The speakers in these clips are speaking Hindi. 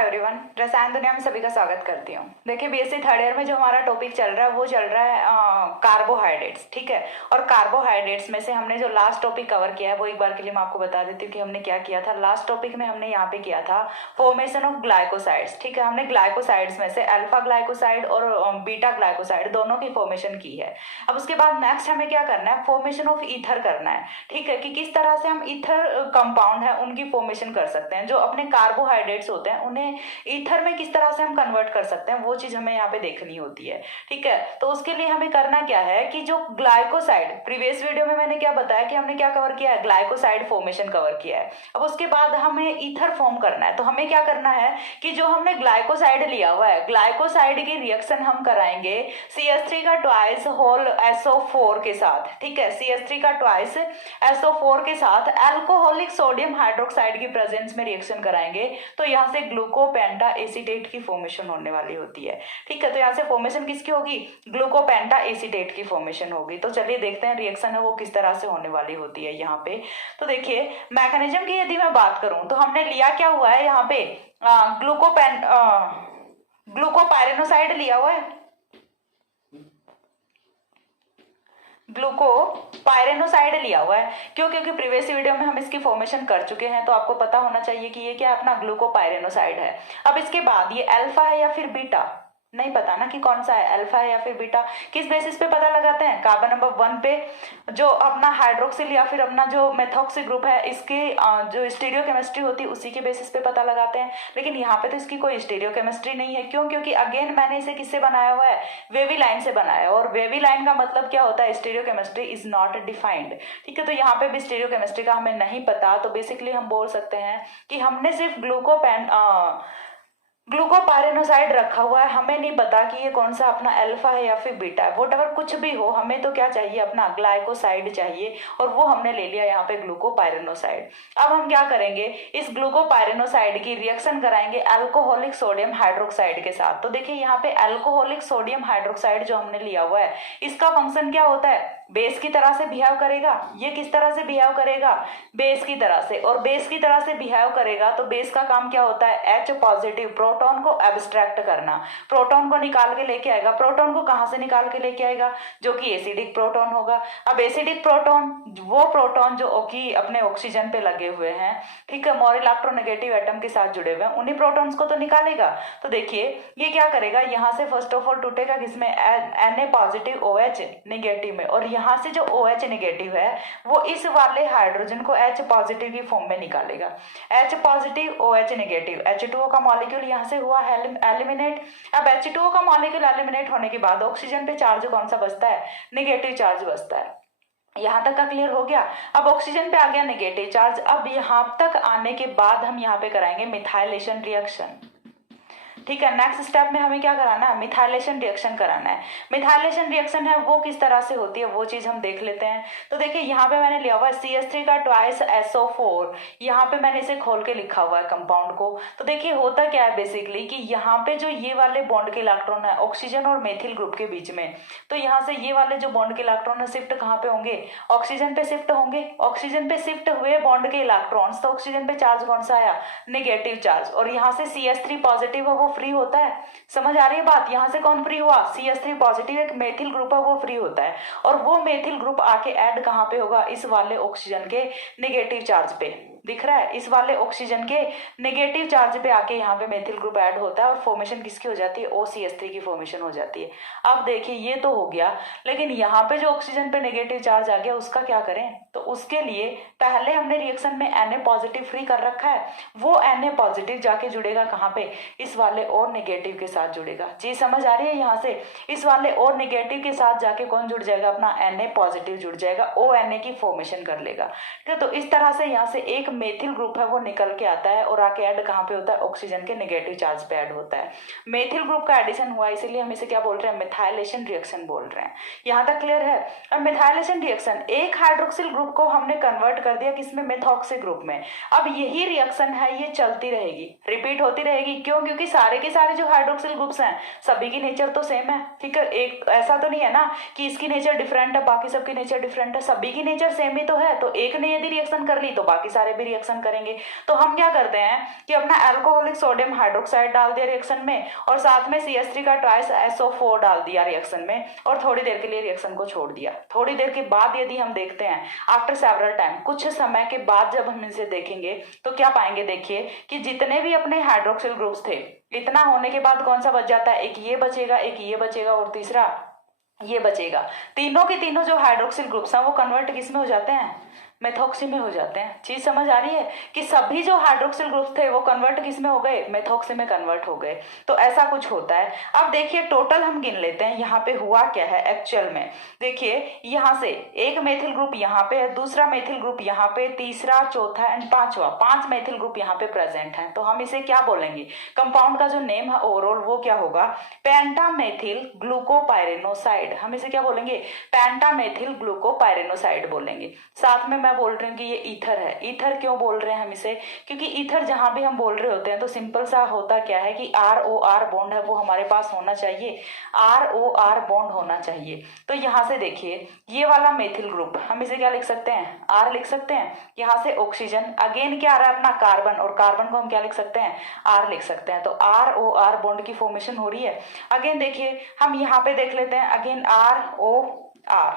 हाय एवरीवन, रसायन दुनिया में सभी का स्वागत करती हूँ। देखिए बीएससी थर्ड ईयर में जो हमारा टॉपिक चल रहा है वो चल रहा है कार्बोहाइड्रेट्स, ठीक है। और कार्बोहाइड्रेट्स में से हमने जो लास्ट टॉपिक कवर किया है वो एक बार के लिए मैं आपको बता देती हूँ कि हमने क्या किया था। लास्ट टॉपिक में हमने यहाँ पे किया था फॉर्मेशन ऑफ ग्लाइकोसाइड्स, ठीक है। हमने ग्लाइकोसाइड्स में से अल्फा ग्लाइकोसाइड और बीटा ग्लाइकोसाइड दोनों की फॉर्मेशन की है। अब उसके बाद नेक्स्ट हमें क्या करना है, फॉर्मेशन ऑफ ईथर करना है, ठीक है, कि किस तरह से हम ईथर कंपाउंड है उनकी फॉर्मेशन कर सकते हैं। जो अपने कार्बोहाइड्रेट्स होते हैं उन्हें ईथर में किस तरह से हम कन्वर्ट कर सकते हैं वो चीज हमें यहाँ पे देखनी होती है, ठीक है। तो उसके लिए हमें करना क्या है कि जो ग्लाइकोसाइड, प्रीवियस वीडियो में मैंने क्या बताया कि हमने क्या कवर किया है, ग्लाइकोसाइड फॉर्मेशन कवर किया है। अब उसके बाद हमें ईथर फॉर्म करना है, तो हमें क्या करना है कि जो हमने ग्लाइकोसाइड लिया हुआ है, ग्लाइकोसाइड की रिएक्शन हम कराएंगे CH3 का ट्वाइस होल SO4 के साथ, ठीक है। CH3 का ट्वाइस SO4 के साथ अल्कोहलिक सोडियम हाइड्रोक्साइड की प्रेजेंस में रिएक्शन कराएंगे, तो यहाँ से ग्लूकोपेंटा एसीटेट की फॉर्मेशन होने वाली होती है, ठीक है। तो यहाँ से फॉर्मेशन किसकी होगी, ग्लूकोपेंटा एसीटेट की फॉर्मेशन होगी। तो चलिए देखते हैं रिएक्शन है वो किस तरह से होने वाली होती है यहाँ पे। तो देखिए मैकेनिज्म की यदि मैं बात करूं तो हमने लिया क्या हुआ है यहाँ पे, ग्लूकोपाइरेनोसाइड लिया हुआ है, ग्लूकोपाइरेनोसाइड लिया हुआ है। क्यों? क्योंकि प्रीवियस वीडियो में हम इसकी फॉर्मेशन कर चुके हैं, तो आपको पता होना चाहिए कि ये क्या अपना ग्लूकोपाइरेनोसाइड है। अब इसके बाद ये अल्फा है या फिर बीटा, नहीं पता ना कि कौन सा है, अल्फा है या फिर बीटा। किस बेसिस पे पता लगाते हैं, कार्बन नंबर 1 पे जो अपना हाइड्रोक्सिल या फिर अपना जो मेथॉक्सी ग्रुप है इसके जो स्टीरियोकेमिस्ट्री होती है उसी के बेसिस पे पता लगाते हैं। लेकिन यहाँ पे तो इसकी कोई स्टीरियोकेमिस्ट्री नहीं है। क्यों? क्योंकि अगेन मैंने इसे किससे बनाया हुआ है, वेवी लाइन से बनाया है, और वेवी लाइन का मतलब क्या होता है, स्टीरियोकेमिस्ट्री इज नॉट डिफाइंड, ठीक है। तो यहाँ पे भी स्टीरियोकेमिस्ट्री का हमें नहीं पता, तो बेसिकली हम बोल सकते हैं कि हमने सिर्फ ग्लूकोपाइरेनोसाइड रखा हुआ है, हमें नहीं पता कि ये कौन सा अपना अल्फा है या फिर बीटा है। वोट एवर कुछ भी हो, हमें तो क्या चाहिए, अपना ग्लाइकोसाइड चाहिए, और वो हमने ले लिया यहाँ पे ग्लूकोपाइरेनोसाइड। अब हम क्या करेंगे, इस ग्लूकोपाइरेनोसाइड की रिएक्शन कराएंगे अल्कोहलिक सोडियम हाइड्रोक्साइड के साथ। तो देखिए यहाँ पे अल्कोहलिक सोडियम हाइड्रोक्साइड जो हमने लिया हुआ है इसका फंक्शन क्या होता है, बेस की तरह से बिहेव करेगा। ये किस तरह से बिहेव करेगा, बेस की तरह से, और बेस की तरह से बिहेव करेगा तो बेस का काम क्या होता है, H पॉजिटिव प्रोटॉन को एब्स्ट्रैक्ट करना, प्रोटॉन को निकाल के लेके आएगा। प्रोटॉन को कहां से निकाल के लेके आएगा, जो कि एसिडिक प्रोटॉन होगा। अब एसिडिक प्रोटॉन, वो प्रोटॉन जो कि अपने ऑक्सीजन पे लगे हुए हैं, ठीक है, मोर इलेक्ट्रोनेगेटिव एटम के साथ जुड़े हुए हैं, उन्हीं प्रोटॉन्स को तो निकालेगा। तो देखिए ये क्या करेगा, यहाँ से फर्स्ट ऑफ ऑल टूटेगा किसमें, Na पॉजिटिव OH नेगेटिव में, और यहाँ से जो OH नेगेटिव है वो इस वाले हाइड्रोजन को H पॉजिटिव की फॉर्म में निकालेगा। H positive OH negative, H2O का मॉलिक्यूल यहाँ से हुआ एलिमिनेट। अब H2O का मॉलिक्यूल एलिमिनेट होने के बाद ऑक्सीजन पे चार्ज कौन सा बचता है, नेगेटिव चार्ज बचता है। यहाँ तक का क्लियर हो गया। अब ऑक्सीजन पे आ गया नेगेटिव चार्ज। अब यहाँ तक आने के बाद हम यहाँ पे कराएंगे मिथाइलेशन रिएक्शन, ठीक है। नेक्स्ट स्टेप में हमें क्या कराना है, मिथाइलेशन रिएक्शन कराना है। मिथाइलेशन रिएक्शन है वो किस तरह से होती है वो चीज हम देख लेते हैं। तो देखिए यहाँ पे मैंने लिया हुआ है CH3 का ट्वाइस SO4, यहाँ पे मैंने इसे खोल के लिखा हुआ है कंपाउंड को। तो देखिए होता क्या है बेसिकली कि यहाँ पे जो ये वाले बॉन्ड के इलेक्ट्रॉन है ऑक्सीजन और मेथिल ग्रुप के बीच में, तो यहाँ से ये वाले जो बॉन्ड के इलेक्ट्रॉन है शिफ्ट कहाँ पे होंगे, ऑक्सीजन पे शिफ्ट होंगे। ऑक्सीजन पे शिफ्ट हुए बॉन्ड के इलेक्ट्रॉन्स, तो ऑक्सीजन पे चार्ज कौन सा आया, नेगेटिव चार्ज, और यहाँ से CH3 पॉजिटिव है वो फ्री होता है। समझ आ रही है बात, यहाँ से कौन फ्री हुआ, CH3 पॉजिटिव, एक मेथिल ग्रुप है वो फ्री होता है, और वो मेथिल ग्रुप आके ऐड कहाँ पे होगा, इस वाले ऑक्सीजन के नेगेटिव चार्ज पे। दिख रहा है, इस वाले ऑक्सीजन के नेगेटिव चार्ज पे आके यहाँ पे मेथिल ग्रुप ऐड होता है, और फॉर्मेशन किसकी हो जाती है, OCH3 की फॉर्मेशन हो जाती है। अब देखिए ये तो हो गया, लेकिन यहाँ पे जो ऑक्सीजन पे नेगेटिव चार्ज आ गया उसका क्या करें, तो उसके लिए पहले हमने रिएक्शन में Na पॉजिटिव फ्री कर रखा है, वो Na पॉजिटिव जाके जुड़ेगा कहाँ पे, इस वाले और नेगेटिव के साथ जुड़ेगा। जी समझ आ रही है, यहाँ से इस वाले और नेगेटिव के साथ जाके कौन जुड़ जाएगा, अपना Na पॉजिटिव जुड़ जाएगा, ONA की फॉर्मेशन कर लेगा, ठीक है। तो इस तरह से यहाँ से एक मेथिल ग्रुप है वो निकल के आता है और आके ऐड कहाँ पे होता है, ऑक्सीजन के नेगेटिव चार्ज पे ऐड होता है। मेथिल ग्रुप का एडिशन हुआ, इसीलिए हम इसे क्या बोल रहे हैं, मिथाइलेशन रिएक्शन बोल रहे हैं। यहाँ तक क्लियर है। अब मिथाइलेशन रिएक्शन, एक हाइड्रोक्सिल ग्रुप को हमने कन्वर्ट कर दिया किसमें, मेथॉक्सी ग्रुप में। अब यही रिएक्शन है ये चलती रहेगी, रिपीट होती रहेगी। क्यों? क्योंकि सारे के सारे जो हाइड्रोक्सिल ग्रुप्स हैं सभी की नेचर तो सेम है, ठीक है। एक ऐसा तो नहीं है ना कि इसकी नेचर डिफरेंट है बाकी सबकी नेचर डिफरेंट है, सभी की नेचर सेम ही तो है। तो एक ने यदि रिएक्शन कर ली तो बाकी सारे भी रिएक्शन करेंगे। तो हम क्या करते हैं कि अपना अल्कोहलिक सोडियम हाइड्रोक्साइड डाल दिया रिएक्शन में और साथ में CH3 का ट्वाइस SO4 डाल दिया रिएक्शन में और थोड़ी देर के लिए रिएक्शन को छोड़ दिया। थोड़ी देर के बाद यदि हम देखते हैं आफ्टर सेवरल टाइम, कुछ समय के बाद जब हम इसे देखेंगे तो क्या पाएंगे, देखिए कि जितने भी अपने हाइड्रोक्सिल ग्रुप्स थे, इतना होने के बाद कौन सा बच जाता है, एक ये बचेगा, एक ये बचेगा और तीसरा ये बचेगा। तीनों के तीनों जो हाइड्रोक्सिल ग्रुप्स हैं वो कन्वर्ट किस में हो जाते हैं, मेथॉक्सी में हो जाते हैं। चीज समझ आ रही है कि सभी जो हाइड्रोक्सिल ग्रुप्स थे वो कन्वर्ट किस में हो गए, मेथॉक्सी में कन्वर्ट हो गए। तो ऐसा कुछ होता है। अब देखिए टोटल हम गिन लेते हैं यहाँ पे हुआ क्या है एक्चुअल में। देखिए यहाँ से एक मेथिल ग्रुप यहाँ पे है, दूसरा मेथिल ग्रुप यहाँ पे, तीसरा, चौथा एंड पांचवा, 5 मेथिल ग्रुप यहाँ पे प्रेजेंट है। तो हम इसे क्या बोलेंगे, कंपाउंड का जो नेम है ओवरऑल वो क्या होगा, पेंटामेथिल ग्लूकोपाइरेनोसाइड। हम इसे क्या बोलेंगे, पेंटामेथिल ग्लूकोपाइरेनोसाइड बोलेंगे। साथ में मैं बोल रही हूँ कि ये ईथर है। ईथर क्यों बोल रहे हैं हम इसे, क्योंकि ईथर जहां भी हम बोल रहे होते हैं तो सिंपल सा होता क्या है कि ROR बॉन्ड है वो हमारे पास होना चाहिए, ROR बॉन्ड होना चाहिए। तो यहाँ से देखिए ये वाला मेथिल ग्रुप हम इसे क्या लिख सकते हैं, R लिख सकते हैं। यहाँ से ऑक्सीजन अगेन क्या आ रहा है अपना कार्बन, और कार्बन को हम क्या लिख सकते हैं, R लिख सकते हैं। तो ROR बॉन्ड की फॉर्मेशन हो रही है। अगेन देखिए हम यहाँ पे देख लेते हैं, अगेन ROR,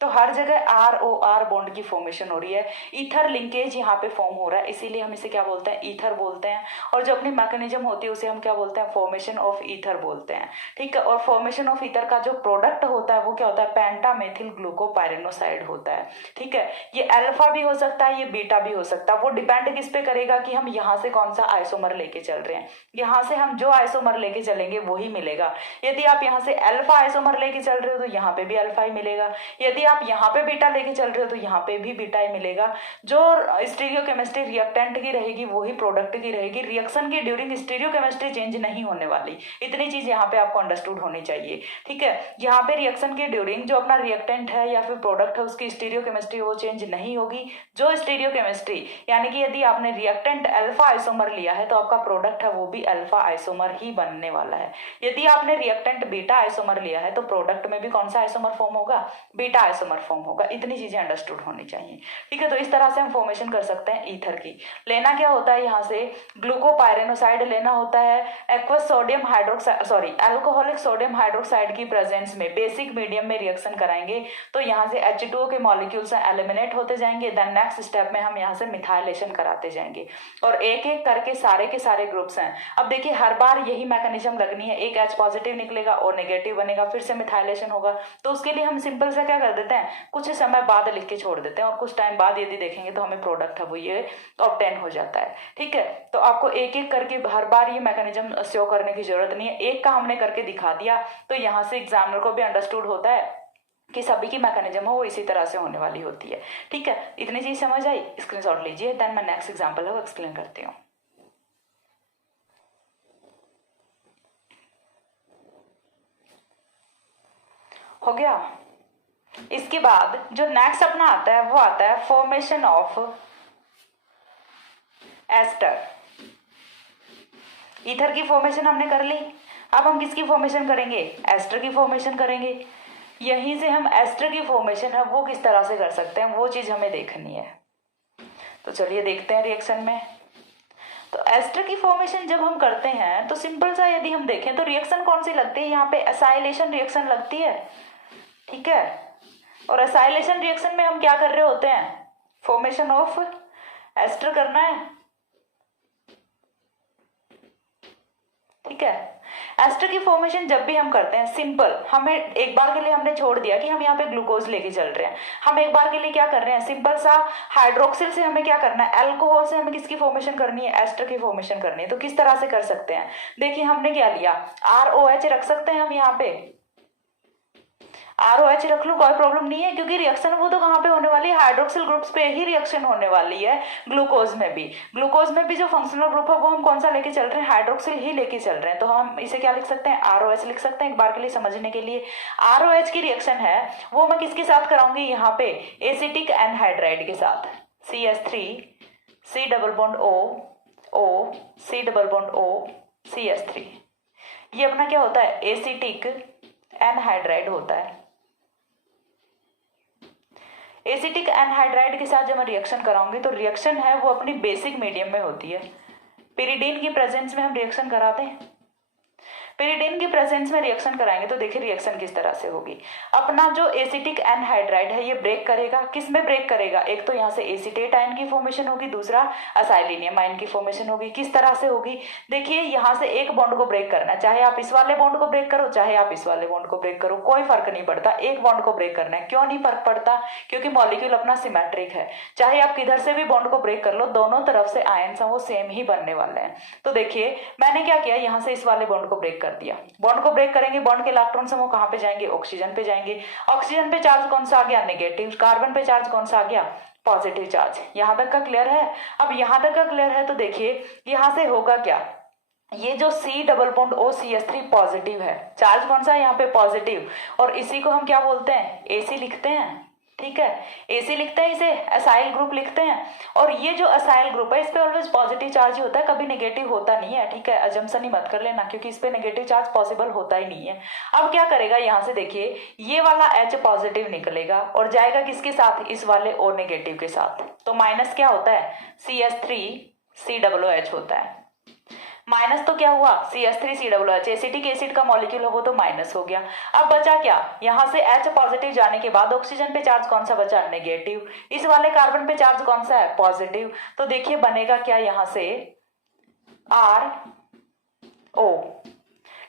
तो हर जगह ROR बॉन्ड की फॉर्मेशन हो रही है। ईथर लिंकेज यहाँ पे फॉर्म हो रहा है, इसीलिए हम इसे क्या बोलते हैं, ईथर बोलते हैं। और जो अपनी मैकेनिज्म होती है उसे हम क्या बोलते हैं, फॉर्मेशन ऑफ ईथर बोलते हैं। ठीक है, और फॉर्मेशन ऑफ ईथर का जो प्रोडक्ट होता है वो क्या होता है, पेंटामेथिल ग्लूकोपाइरेनोसाइड होता है। ठीक है, ये अल्फा भी हो सकता है, ये बीटा भी हो सकता है। वो डिपेंड किस पे करेगा कि हम यहाँ से कौन सा आइसोमर लेके चल रहे हैं। यहाँ से हम जो आइसोमर लेके चलेंगे वही मिलेगा। यदि आप यहाँ से अल्फा आइसोमर लेके चल रहे हो तो यहाँ पे भी अल्फा ही मिलेगा। यदि आप यहाँ पे बीटा लेके चल रहे हो तो यहाँ पे भी बीटा ही मिलेगा। जो स्टीरियोकेमिस्ट्री रिएक्टेंट की रहेगी वही प्रोडक्ट की रहेगी। रिएक्शन के ड्यूरिंग स्टीरियोकेमिस्ट्री चेंज नहीं होने वाली। इतनी चीज यहाँ पे आपको अंडरस्टूड होनी चाहिए। ठीक है, यहाँ पे रिएक्शन के ड्यूरिंग जो अपना रिएक्टेंट है या फिर प्रोडक्ट है उसकी स्टीरियोकेमिस्ट्री वो चेंज नहीं होगी। जो स्टीरियोकेमिस्ट्री यानी कि यदि आपने रिएक्टेंट अल्फा आइसोमर लिया है तो आपका प्रोडक्ट है वो भी अल्फा आइसोमर ही बनने वाला है। यदि आपने रिएक्टेंट बीटा आइसोमर लिया है तो प्रोडक्ट में भी कौन सा आइसोमर फॉर्म होगा, बीटा आइसोमर फॉर्म होगा। इतनी चीजें अंडरस्टूड होनी चाहिए। ठीक है, तो इस तरह से हम फॉर्मेशन कर सकते हैं ईथर की। लेना क्या होता है, यहाँ से ग्लूकोपाइरेनोसाइड लेना होता है। Aqueous sodium hydroxide alcoholic sodium hydroxide की प्रेजेंस में बेसिक मीडियम में रिएक्शन कराएंगे तो यहाँ से H2O के मॉलिक्यूल्स एलिमिनेट होते जाएंगे। देन नेक्स्ट स्टेप में हम यहाँ से मिथाइलेशन कराते जाएंगे और एक एक करके सारे के सारे ग्रुप्स हैं। अब देखिए हर बार यही मैकेनिज्म लगनी है, एक H पॉजिटिव निकलेगा और नेगेटिव बनेगा, फिर से मिथाइलेशन होगा। तो उसके लिए हम सिंपल सा क्या कर देते हैं, कुछ समय बाद लिख के छोड़ देते हैं और कुछ टाइम बाद यदि देखेंगे तो हमें प्रोडक्ट है वो ये ऑब्टेन हो जाता है। ठीक है, तो आपको एक एक करके हर बार ये मैकेनिज्म शो करने की जरूरत नहीं है। एक का हमने करके दिखा दिया तो यहाँ से एग्जामिनर को भी अंडरस्टूड होता है कि सभी की मैकेनिज्म हो वो इसी तरह से होने वाली होती है। ठीक है, इतनी चीज समझ आई, स्क्रीनशॉट लीजिए। देन मैं नेक्स्ट एग्जाम्पल है वो एक्सप्लेन करती हूँ। हो गया। इसके बाद जो नेक्स्ट अपना आता है वो आता है फॉर्मेशन ऑफ एस्टर। ईथर की फॉर्मेशन हमने कर ली। अब हम किसकी फॉर्मेशन करेंगे, एस्टर की फॉर्मेशन करेंगे। यहीं से हम एस्टर की फॉर्मेशन है वो किस तरह से कर सकते हैं वो चीज हमें देखनी है। तो चलिए देखते हैं रिएक्शन में। तो एस्टर की फॉर्मेशन जब हम करते हैं तो सिंपल सा यदि हम देखें तो रिएक्शन कौन सी लगती है, यहाँ पे एसाइलेशन रिएक्शन लगती है। ठीक है, और एसाइलेशन रिएक्शन में हम क्या कर रहे होते हैं, फॉर्मेशन ऑफ एस्टर करना है। ठीक है, एस्टर की फॉर्मेशन जब भी हम करते हैं सिंपल, हमें एक बार के लिए हमने छोड़ दिया कि हम यहाँ पे ग्लूकोज लेके चल रहे हैं। हम एक बार के लिए क्या कर रहे हैं, सिंपल सा हाइड्रोक्सिल से हमें क्या करना है, अल्कोहल से हमें किसकी फॉर्मेशन करनी है, एस्टर की फॉर्मेशन करनी है। तो किस तरह से कर सकते हैं, देखिए हमने क्या लिया, ROH रख सकते हैं हम यहाँ पे, ROH रख लो कोई प्रॉब्लम नहीं है, क्योंकि रिएक्शन वो तो कहाँ पे होने वाली है, हाइड्रोक्सिल ग्रुप्स पे ही रिएक्शन होने वाली है। ग्लूकोज में भी जो फंक्शनल ग्रुप है वो हम कौन सा लेके चल रहे हैं, हाइड्रोक्सिल ही लेके चल रहे हैं। तो हम इसे क्या लिख सकते हैं, ROH लिख सकते हैं। एक बार के लिए समझने के लिए ROH की रिएक्शन है वो मैं किसके साथ कराऊंगी, यहाँ पे एसिटिक एनहाइड्राइड के साथ, CH3 C double bond O C double bond O CH3। ये अपना क्या होता है, एसिटिक एनहाइड्राइड होता है। एसिटिक एनहाइड्राइड के साथ जब मैं रिएक्शन कराऊंगी तो रिएक्शन है वो अपनी बेसिक मीडियम में होती है। पिरिडीन की प्रेजेंस में हम रिएक्शन कराते हैं, पिरिडीन की प्रेजेंस में रिएक्शन कराएंगे तो देखिए रिएक्शन किस तरह से होगी। अपना जो एसिटिक एनहाइड्राइड है ये ब्रेक करेगा, किस में ब्रेक करेगा, एक तो यहाँ से एसिटेट आयन की फॉर्मेशन होगी, दूसरा असाइलिनियम आयन की फॉर्मेशन होगी। किस तरह से होगी, देखिए यहाँ से एक बॉन्ड को ब्रेक करना है, चाहे आप इस वाले बॉन्ड को ब्रेक करो चाहे आप इस वाले बॉन्ड को ब्रेक करो, कोई फर्क नहीं पड़ता, एक बॉन्ड को ब्रेक करना है। क्यों नहीं फर्क पड़ता, क्योंकि मॉलिक्यूल अपना सिमेट्रिक है, चाहे आप किधर से भी बॉन्ड को ब्रेक कर लो, दोनों तरफ से आयन्स वो सेम ही बनने वाले हैं। तो देखिए मैंने क्या किया, यहाँ से इस वाले बॉन्ड को ब्रेक कर दिया, बॉन्ड को ब्रेक करेंगे, बॉन्ड के इलेक्ट्रॉन समूह कहाँ पे जाएंगे, ऑक्सीजन पे जाएंगे। ऑक्सीजन पे चार्ज कौन सा आ गया, नेगेटिव, कार्बन पे चार्ज कौन सा आ गया, पॉजिटिव चार्ज। यहां तक का क्लियर है। अब यहां तक का क्लियर है तो देखिए यहां से होगा क्या, ये जो C double bond OCH3 positive है, चार्ज कौन सा है यहाँ पे, पॉजिटिव, और इसी को हम क्या बोलते हैं, AC लिखते हैं। ठीक है, AC लिखते हैं, इसे असाइल ग्रुप लिखते हैं। और ये जो असाइल ग्रुप है इस पे ऑलवेज पॉजिटिव चार्ज ही होता है, कभी नेगेटिव होता नहीं है। ठीक है, अजम्पशन ही मत कर लेना, क्योंकि इस पे नेगेटिव चार्ज पॉसिबल होता ही नहीं है। अब क्या करेगा, यहाँ से देखिए ये वाला H पॉजिटिव निकलेगा और जाएगा किसके साथ, इस वाले O नेगेटिव के साथ। तो माइनस क्या होता है, CH3COOH होता है। माइनस तो क्या हुआ, CH3COOH, एसिटिक एसिड का मॉलिक्यूल है वो तो माइनस हो गया। अब बचा क्या, यहाँ से H पॉजिटिव जाने के बाद ऑक्सीजन पे चार्ज कौन सा बचा, नेगेटिव, इस वाले कार्बन पे चार्ज कौन सा है, पॉजिटिव। तो देखिए बनेगा क्या, यहाँ से RO।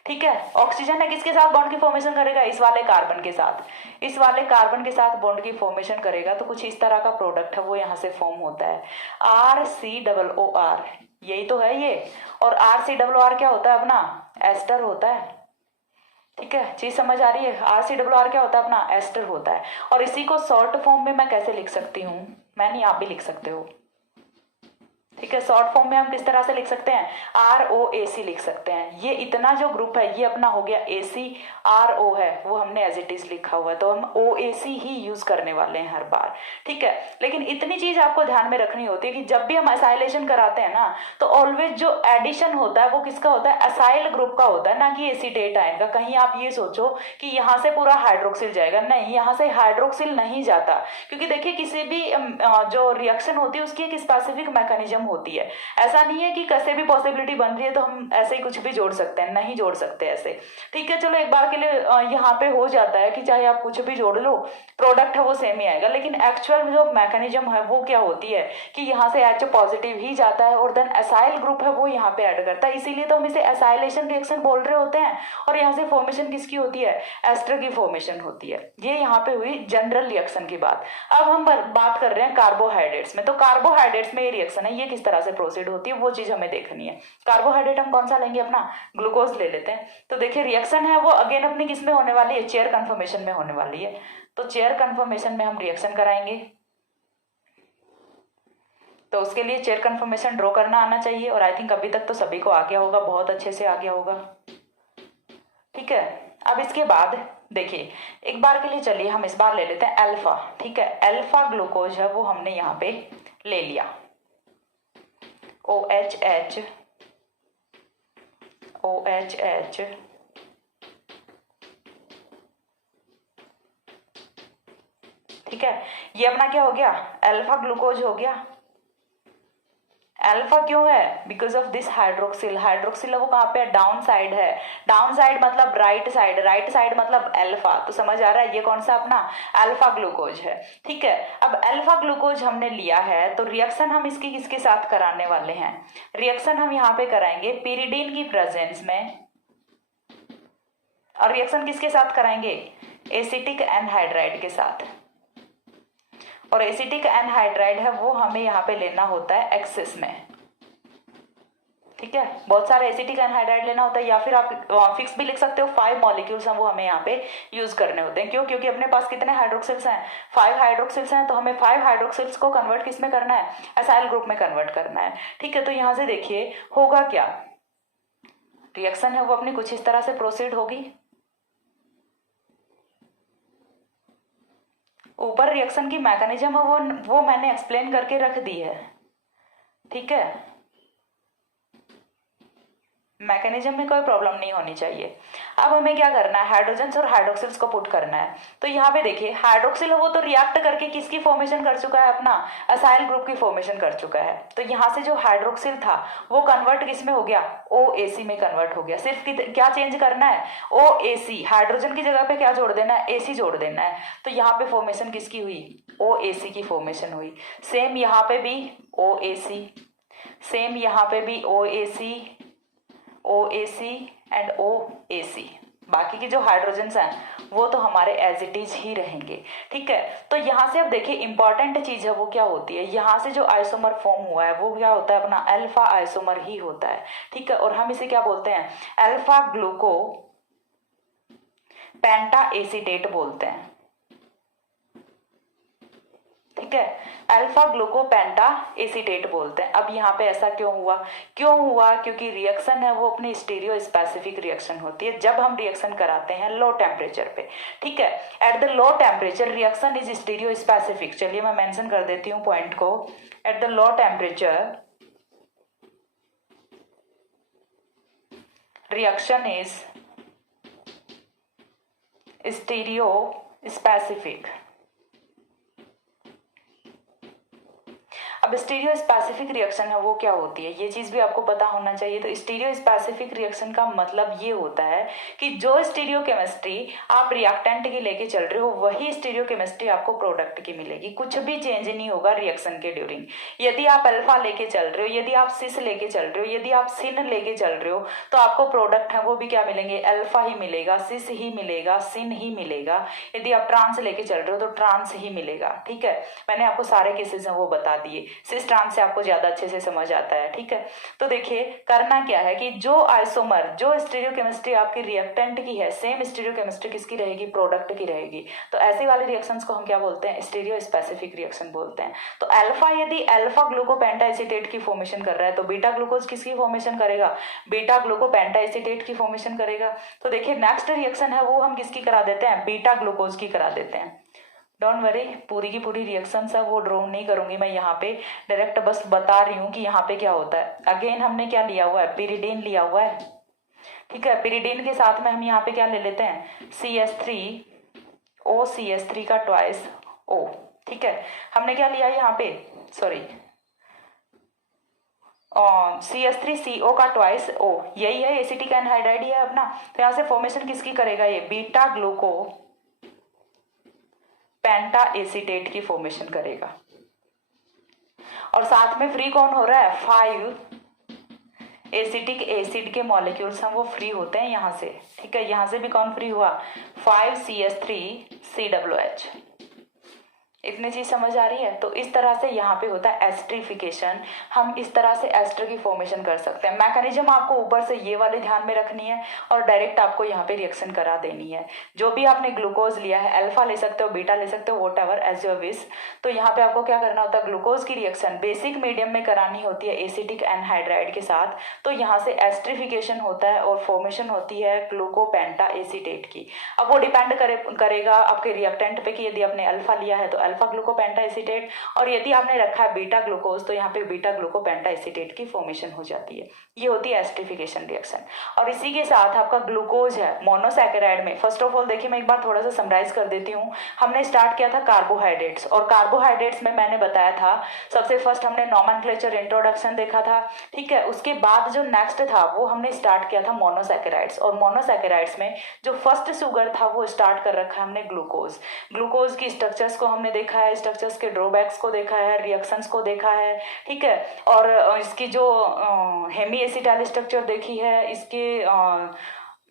ठीक है, ऑक्सीजन है किसके साथ बॉन्ड की फॉर्मेशन करेगा, इस वाले कार्बन के साथ, इस वाले कार्बन के साथ बॉन्ड की फॉर्मेशन करेगा तो कुछ इस तरह का प्रोडक्ट है वो यहाँ से फॉर्म होता है, RCOOR, यही तो है ये। और RCOOR क्या होता है अपना, एस्टर होता है। ठीक है, चीज समझ आ रही है, RCOOR क्या होता है अपना, एस्टर होता है। और इसी को शॉर्ट फॉर्म में मैं कैसे लिख सकती हूँ, मैं नहीं आप भी लिख सकते हो। ठीक है, शॉर्ट फॉर्म में हम किस तरह से लिख सकते हैं, ROAC लिख सकते हैं। ये इतना जो ग्रुप है ये अपना हो गया ACRO है, वो हमने एज इट इज लिखा हुआ है, तो हम OAC ही यूज करने वाले हैं हर बार। ठीक है, लेकिन इतनी चीज आपको ध्यान में रखनी होती है कि जब भी हम असाइलेशन कराते हैं ना तो ऑलवेज जो एडिशन होता है वो किसका होता है, असाइल ग्रुप का होता है, ना कि एसीटेट आयन का। कहीं आप ये सोचो कि यहाँ से पूरा हाइड्रोक्सिल जाएगा, नहीं, यहाँ से हाइड्रोक्सिल नहीं जाता, क्योंकि देखिए किसी भी जो रिएक्शन होती है उसकी एक स्पेसिफिक मैकेनिज्म होती है। ऐसा नहीं है कि कैसे भी पॉसिबिलिटी बन रही है तो हम ऐसे ही कुछ भी जोड़ सकते हैं, नहीं जोड़ सकते ऐसे। ठीक है, चलो एक बार के लिए यहाँ पे हो जाता है कि चाहे आप कुछ भी जोड़ लो प्रोडक्ट है वो सेम ही आएगा, लेकिन एक्चुअल जो मैकेनिज्म है वो क्या होती है कि यहाँ से H पॉजिटिव ही जाता है और देन असाइल ग्रुप है वो यहाँ पे ऐड करता है, इसीलिए तो हम इसे असाइलेशन रिएक्शन बोल रहे होते हैं। और यहाँ से फॉर्मेशन किसकी होती है, एस्टर की फॉर्मेशन होती है। ये यहाँ पे हुई जनरल रिएक्शन की बात। अब हम बात कर रहे हैं कार्बोहाइड्रेट्स में, तो कार्बोहाइड्रेट्स में ये रिएक्शन है ये किस तरह से प्रोसीड होती है वो चीज हमें देखनी है। कार्बोहाइड्रेट हम कौन सा लेंगे, अपना ग्लूकोज ले लेते हैं। तो देखिए रिएक्शन है वो अगेन अपनी किस में होने वाली है, चेयर कन्फर्मेशन में होने वाली है। तो चेयर कन्फर्मेशन में हम रिएक्शन कराएंगे, तो उसके लिए चेयर कन्फर्मेशन ड्रॉ करना आना चाहिए, और आई थिंक अभी तक तो सभी को आ गया होगा, बहुत अच्छे से आ गया होगा। ठीक है, अब इसके बाद देखिए एक बार के लिए चलिए हम इस बार ले लेते हैं अल्फा। ठीक है, अल्फा ग्लूकोज है वो हमने यहाँ पे ले लिया, OHH ठीक है, ये अपना क्या हो गया, अल्फा ग्लूकोज हो गया। अल्फा क्यों है, because of this hydroxyl, hydroxyl वो कहाँ पे डाउन साइड है, डाउन साइड मतलब राइट साइड, राइट साइड मतलब अल्फा। तो समझ आ रहा है ये कौन सा अपना अल्फा ग्लूकोज है। ठीक है, अब अल्फा ग्लूकोज हमने लिया है तो रिएक्शन हम इसकी किसके साथ कराने वाले हैं, रिएक्शन हम यहाँ पे कराएंगे पिरिडीन की प्रेजेंस में, और रिएक्शन किसके साथ कराएंगे, एसिटिक एनहाइड्राइड के साथ। और एसिटिक एनहाइड्राइड है वो हमें यहाँ पे लेना होता है एक्सेस में। ठीक है, बहुत सारे एसिटिक एनहाइड्राइड लेना होता है, या फिर आप फिक्स भी लिख सकते हो, 5 मॉलिक्यूल्स हैं वो हमें यहाँ पे यूज करने होते हैं। क्यों, क्योंकि अपने पास कितने हाइड्रोक्सिल्स हैं, 5 हाइड्रोक्सिल्स हैं, तो हमें 5 हाइड्रोक्सिल्स को कन्वर्ट किस में करना है, असाइल ग्रुप में कन्वर्ट करना है। ठीक है, तो यहाँ से देखिए होगा क्या, रिएक्शन है वो अपनी कुछ इस तरह से प्रोसीड होगी। ऊपर रिएक्शन की मैकेनिज्म है वो मैंने एक्सप्लेन करके रख दी है। ठीक है, मैकेनिज्म में कोई प्रॉब्लम नहीं होनी चाहिए। अब हमें क्या करना है, हाइड्रोजन्स और हाइड्रोक्सिल्स को पुट करना है। तो यहाँ पे देखिए हाइड्रोक्सिल वो तो रिएक्ट करके किसकी फॉर्मेशन कर चुका है, अपना असाइल ग्रुप की फॉर्मेशन कर चुका है। तो यहाँ से जो हाइड्रोक्सिल था वो कन्वर्ट किस में हो गया, OAC में कन्वर्ट हो गया। सिर्फ क्या चेंज करना है, OAC, हाइड्रोजन की जगह पे क्या जोड़ देना है, AC जोड़ देना है। तो यहाँ पे फॉर्मेशन किसकी हुई, OAC की फॉर्मेशन हुई। सेम यहाँ पे भी OAC, सेम यहाँ पे भी OAC, OAC एंड OAC। बाकी के जो हाइड्रोजन्स हैं वो तो हमारे एज इट इज ही रहेंगे। ठीक है, तो यहाँ से अब देखिए इंपॉर्टेंट चीज है वो क्या होती है, यहाँ से जो आइसोमर फॉर्म हुआ है वो क्या होता है, अपना अल्फा आइसोमर ही होता है। ठीक है, और हम इसे क्या बोलते हैं, अल्फा ग्लूको पेंटा एसीटेट बोलते हैं। ठीक है, अल्फा ग्लूकोपेंटा एसीटेट बोलते हैं। अब यहाँ पे ऐसा क्यों हुआ, क्योंकि रिएक्शन है वो अपनी स्टीरियो स्पेसिफिक रिएक्शन होती है जब हम रिएक्शन कराते हैं लो टेम्परेचर पे। ठीक है, at the low temperature reaction is stereo specific. चलिए मैं मेंशन कर देती हूँ पॉइंट को, at the low temperature reaction is stereo specific. अब स्टीरियो स्पेसिफिक रिएक्शन है वो क्या होती है, ये चीज भी आपको पता होना चाहिए। तो स्टीरियो स्पेसिफिक रिएक्शन का मतलब ये होता है कि जो स्टीरियो केमिस्ट्री आप रिएक्टेंट की लेके चल रहे हो वही स्टीरियो केमिस्ट्री आपको प्रोडक्ट की मिलेगी, कुछ भी चेंज नहीं होगा रिएक्शन के ड्यूरिंग। यदि आप अल्फा लेके चल रहे हो, यदि आप सिस लेके चल रहे हो, यदि आप सिन लेके चल रहे हो, तो आपको प्रोडक्ट है वो भी क्या मिलेंगे, अल्फा ही मिलेगा, सिस ही मिलेगा, सिन ही मिलेगा। यदि आप ट्रांस लेके चल रहे हो तो ट्रांस ही मिलेगा। ठीक है, मैंने आपको सारे केसेस हैं वो बता दिए, सिस ट्रांस से आपको ज्यादा अच्छे से समझ आता है। ठीक है, तो देखिए करना क्या है कि जो आइसोमर, जो स्टीरियोकेमिस्ट्री आपकी रिएक्टेंट की है, सेम स्टीरियोकेमिस्ट्री किसकी रहेगी, प्रोडक्ट की रहेगी। तो ऐसे वाले रिएक्शंस को हम क्या बोलते हैं, स्टीरियो स्पेसिफिक रिएक्शन बोलते हैं। तो अल्फा यदि अल्फा ग्लूकोपेंटा एसीटेट की फॉर्मेशन कर रहा है तो बीटा ग्लूकोज किसकी फॉर्मेशन करेगा, बीटा ग्लूकोपेंटा एसीटेट की फॉर्मेशन करेगा। तो देखिए नेक्स्ट रिएक्शन है वो हम किसकी करा देते हैं, बीटा ग्लूकोज की करा देते हैं। डोंट वरी, पूरी की पूरी रिएक्शंस है वो ड्रॉ नहीं करूंगी मैं, यहाँ पे डायरेक्ट बस बता रही हूँ कि यहाँ पे क्या होता है। अगेन हमने क्या लिया हुआ है, पिरिडीन लिया हुआ है। ठीक है, पिरिडीन के साथ में हम यहाँ पे क्या ले लेते हैं, CH3O, CH3 का ट्वाइस O। ठीक है, हमने क्या लिया यहाँ पे, सॉरी CH3CO का ट्वाइस O, यही है एसिटिक एनहाइड्राइड है अपना। तो यहाँ से फॉर्मेशन किसकी करेगा, ये बीटा ग्लूको पेंटा एसीटेट की फॉर्मेशन करेगा। और साथ में फ्री कौन हो रहा है, 5 एसिटिक एसिड के मॉलिक्यूल्स हैं वो फ्री होते हैं यहाँ से। ठीक है, यहाँ से भी कौन फ्री हुआ, 5CH3COOH। इतनी चीज समझ आ रही है। तो इस तरह से यहाँ पे होता है एस्ट्रिफिकेशन, हम इस तरह से एस्टर की फॉर्मेशन कर सकते हैं। मैकेनिज्म आपको ऊपर से ये वाले ध्यान में रखनी है और डायरेक्ट आपको यहाँ पे रिएक्शन करा देनी है। जो भी आपने ग्लूकोज लिया है, अल्फा ले सकते हो, बीटा ले सकते हो, whatever as your wish. तो यहाँ पे आपको क्या करना होता है, ग्लूकोज की रिएक्शन बेसिक मीडियम में करानी होती है एसिटिक एनहाइड्राइड के साथ। तो यहाँ से एस्ट्रिफिकेशन होता है और फॉर्मेशन होती है ग्लूकोपेंटा एसीटेट की। अब वो डिपेंड करेगा आपके रिएक्टेंट पे कि यदि आपने अल्फा लिया है तो अल्फा ग्लूकोपेंटा एसीटेट, और यदि आपने रखा है बीटा ग्लूकोज तो यहाँ पे बीटा ग्लूकोपेंटा एसीटेट की फॉर्मेशन हो जाती है। ये होती है एस्ट्रिफिकेशन रिएक्शन। और इसी के साथ आपका ग्लूकोज है मोनोसैकेराइड में। फर्स्ट ऑफ ऑल देखिए मैं एक बार थोड़ा सा समराइज कर देती हूँ। हमने स्टार्ट किया था कार्बोहाइड्रेट्स, और कार्बोहाइड्रेट्स में मैंने बताया था सबसे फर्स्ट हमने नॉमेनक्लेचर इंट्रोडक्शन देखा था। ठीक है, उसके बाद जो नेक्स्ट था वो हमने स्टार्ट किया था मोनोसैकेराइड्स, और मोनोसैकेराइड्स में जो फर्स्ट शुगर था वो स्टार्ट कर रखा है हमने ग्लूकोज। ग्लूकोज की स्ट्रक्चर्स को हमने देखा है, स्ट्रक्चर्स के ड्रॉबैक्स को देखा है, रिएक्शंस को देखा है। ठीक है, और इसकी जो हेमी एसिटाइल स्ट्रक्चर देखी है, इसके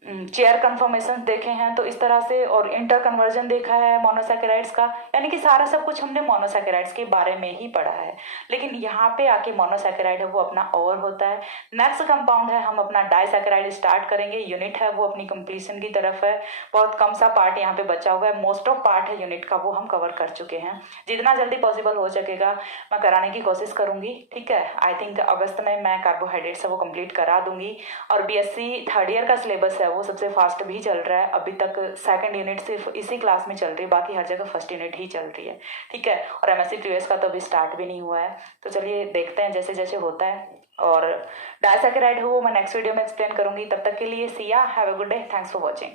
चेयर कन्फर्मेशन देखे हैं, तो इस तरह से, और इंटर कन्वर्जन देखा है मोनोसैकेराइड्स का, यानी कि सारा सब कुछ हमने मोनोसैकेराइड्स के बारे में ही पढ़ा है। लेकिन यहाँ पे आके मोनोसैकेराइड है वो अपना और होता है। नेक्स्ट कंपाउंड है हम अपना डाइसैकेराइड स्टार्ट करेंगे। यूनिट है वो अपनी कंप्लीशन की तरफ है, बहुत कम सा पार्ट यहाँ पे बचा हुआ है। मोस्ट ऑफ पार्ट है यूनिट का वो हम कवर कर चुके हैं। जितना जल्दी पॉसिबल हो सकेगा मैं कराने की कोशिश करूंगी। ठीक है, आई थिंक अगस्त में मैं कार्बोहाइड्रेट्स है वो कंप्लीट करा दूंगी। और BSc थर्ड ईयर का सिलेबस है वो सबसे फास्ट भी चल रहा है। अभी तक सेकंड यूनिट सिर्फ इसी क्लास में चल रही है, बाकी हर जगह फर्स्ट यूनिट ही चल रही है। ठीक है, और MSc प्रीवियस का तो अभी स्टार्ट भी नहीं हुआ है। तो चलिए देखते हैं जैसे जैसे होता है। और डायसैकेराइड है वो मैं नेक्स्ट वीडियो में एक्सप्लेन करूंगी। तब तक के लिए सी या, have a good day, thanks for watching.